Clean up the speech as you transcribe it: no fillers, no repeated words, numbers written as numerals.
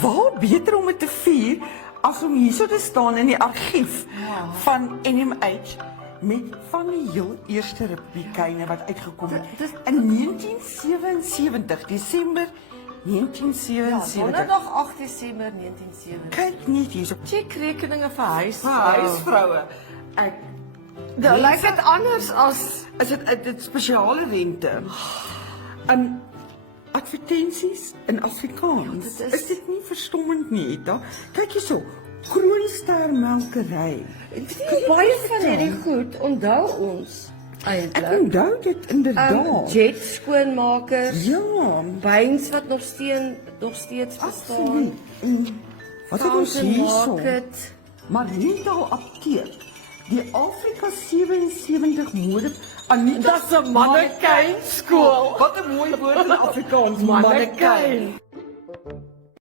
Waar beter om het te vier as om hier so te staan in die argief van NMH met van die heel eerste republikeine wat uitgekom het in 1977, Desember 1977. Donderdag 8 Desember 1977. Kyk net hierso. Checkrekeninge vir Huisvroue. Ek Dit lyk dit anders as is dit spesiale rente. Advertensies in Afrikaans. dit is- Is dit nie verstommend nie, Etta? Kyk hierso. Kroonster melkery. baie van hierdie goed onthou ons Ek eintlik. onthou dit inderdaad. Jet skoonmakers, Ja, byns wat nog steeds bestaan. absoluut. Wat het ons Fountain hierso? Market. Maar nie al apteek. Die Afrika 77 mode Anita Dis 'n mannequin skool. Wat 'n mooi woord in Afrikaans, Mannequin.